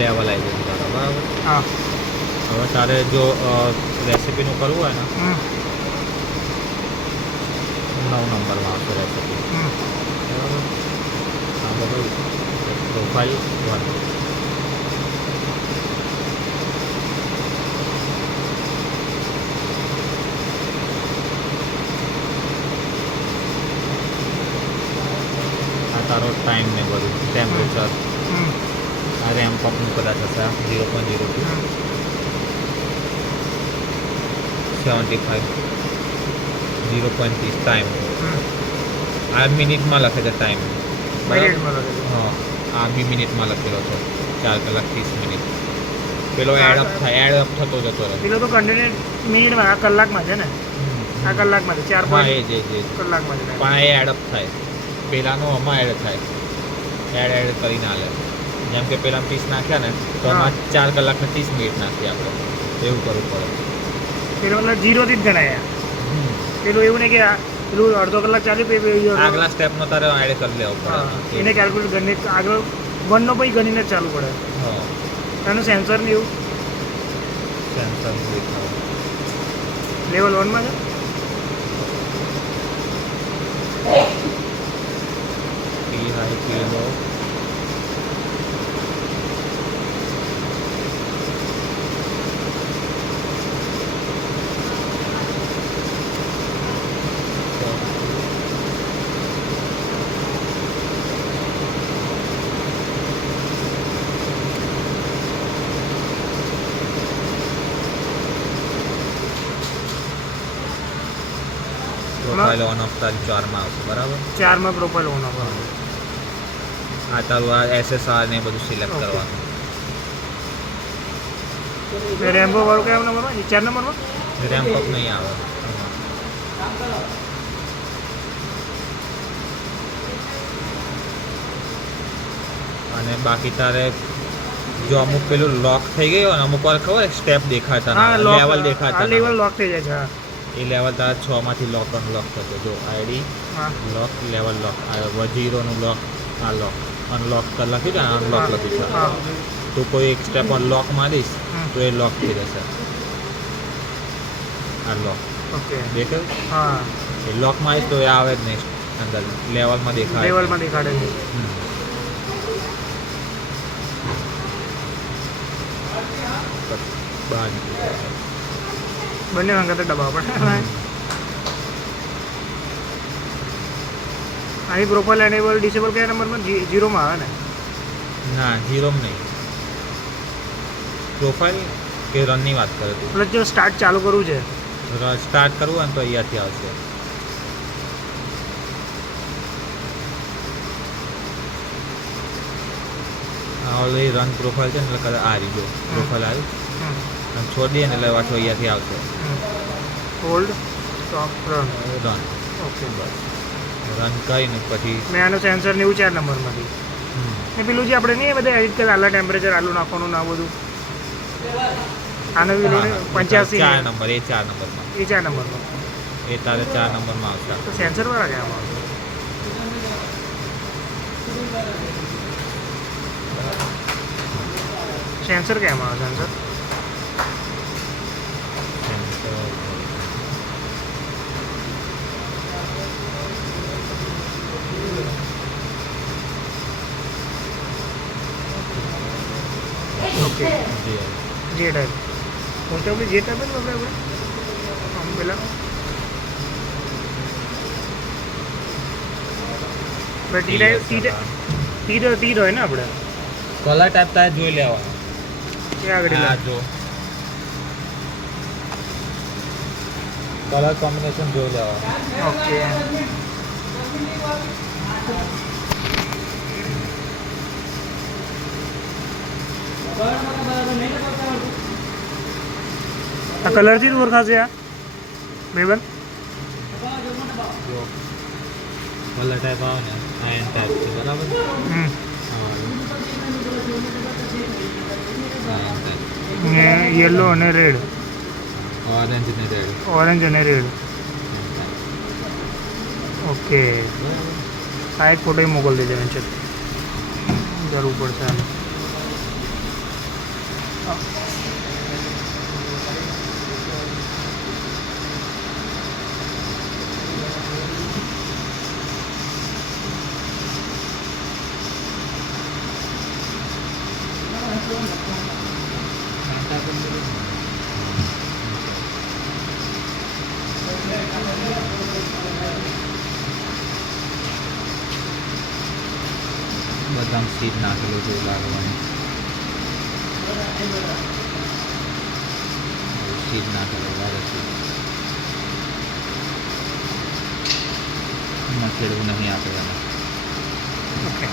Level આવી જશે તારા બરાબર. હા હવે તારે જો રેસીપીનું કરવું હોય ને 9 નંબરમાં આવશે રેસીપી બરાબર. આ બધું પ્રોફાઇલ 1. આ તારો ટાઈમ ને બધું ટેમ્પરેચર આ રેમ્પ અપનું કદાચ હશે 0.02 75 0.30 ટાઈમ. આ મિનિટમાં લખે છે ટાઈમ બરાબર. હા આ બી મિનિટમાં લખેલો છે 4 કલાક 30 મિનિટ. પેલો એડ અપ થતો જતો રહે. પેલો તો કન્ટિન્યુ મિનિટમાં, આ કલાકમાં છે ને, આ કલાકમાં છે 4 હા એ જ કલાકમાં છે. પણ એ એડ અપ થાય. પેલાનો આમાં એડ થાય, એડ કરીને આલે. જેમ કે પેલા 30 નાખ્યા ને તો આમાં 4 કલાક ને 30 મિનિટ નાખીએ આપણે, એવું કરવું પડે. પેલો મતલબ 0 થી જ ગણાય. પેલું એવું નહીં કે પેલું અડધો કલાક ચાલ્યું, આગલા સ્ટેપનો તારે એડ કરી લેવો પડે. એને કેલ્ક્યુલેટ ગણી આગળ 1 નો પછી ગણીને જ ચાલુ પડે. હા એનું સેન્સર ને એવું સેન્સર લેવલ 1 માં છે. P high P low. Profile on off તારી 4માં આવશે બરાબર. 4 માં પ્રોફાઇલ ઓન ઓફ આવે. આ તારું આ SSR ને બધું સિલેક્ટ કરવાનું. રેમ્બો વાળું કયા નંબરમાં? 4 નંબરમાં રેમ્પ અપ નહીં આવે. અને બાકી તારે જો અમુક પેલું લોક થઈ ગયું અને અમુક વાર ખબર સ્ટેપ દેખાતા લેવલ દેખાતા લેવલ લોક થઈ જાય છે. એ લેવલ તારા 6 માંથી લોક અનલોક થશે. જો આઈડી લોક લેવલ લોક આ 0 નું લોક, આ લોક અનલોક લખ્યું છે, અનલોક લખ્યું છે. તો કોઈ એક સ્ટેપ અનલોક મારીશ તો એ લોક થઈ જશે. આ લોક ઓકે દેખાય. હા એ લોક મારીશ તો એ આવે જ નહીં અંદર લેવલમાં દેખાય. લેવલમાં દેખાડે છે. બંને વખતે દબાવવા પડે. અહીં પ્રોફાઇલ એનેબલ ડિસેબલ કયા નંબરમાં? 0 માં આવે ને? ના 0 નહીં. પ્રોફાઇલ કે રનની વાત કરે તું? એટલે જો સ્ટાર્ટ ચાલુ કરવું છે, સ્ટાર્ટ કરવું હોય ને તો અહીંયાથી આવશે. ઓલરેડી રન પ્રોફાઇલ છે ને એટલે કદાચ આ રીજો પ્રોફાઇલ આવ્યું અને છોડી દઈએ ને એટલે પાછું અહીંયાથી આવશે. Hold stop run. ઓકે બસ રન કરીને પછી મેં આનું સેન્સર ને એવું 4 નંબરમાંથી ને પેલું જે આપણે નહીં બધા એડિટ કરે આલા ટેમ્પરેચર આલું નાખવાનું ના બધું આનું પેલું 85 4 નંબર એ 4 નંબરમાં એ 4 નંબરમાં એ તારે 4 નંબરમાં આવશે. તો સેન્સર વાળા કહેવામાં આવશે. સેન્સર કહેવામાં આવે સેન્સર. ઓકે જે ટાઈપ મોસ્ટ ઓફલી જે ટાઈપ જ આપણે આમ પેલા ટી હોય ને આપણે કલર ટાઈપ તારે જોઈ લેવાનો. ક્યાં આગળ આ જો કલર કોમ્બિનેશન જોઈ લેવાનું. ઓકે આ કલરથી જ ઓળખાશે આ ભાઈબંધ? જો કલર ટાઈપ આવે ને આ એન ટાઈપ છે બરાબર. યલો અને રેડ, ઓરેન્જ ને રેડ, ઓરેન્જ અને રેડ. ઓકે આ એક ફોટો મોકલી દેજો. કરવું પડશે આને. બદામ સીડ નાખેલું જેવું લાગવાનું. સીડ નાખેલું લાગે છે. મચેડવું નહીં આપણે. ઓકે.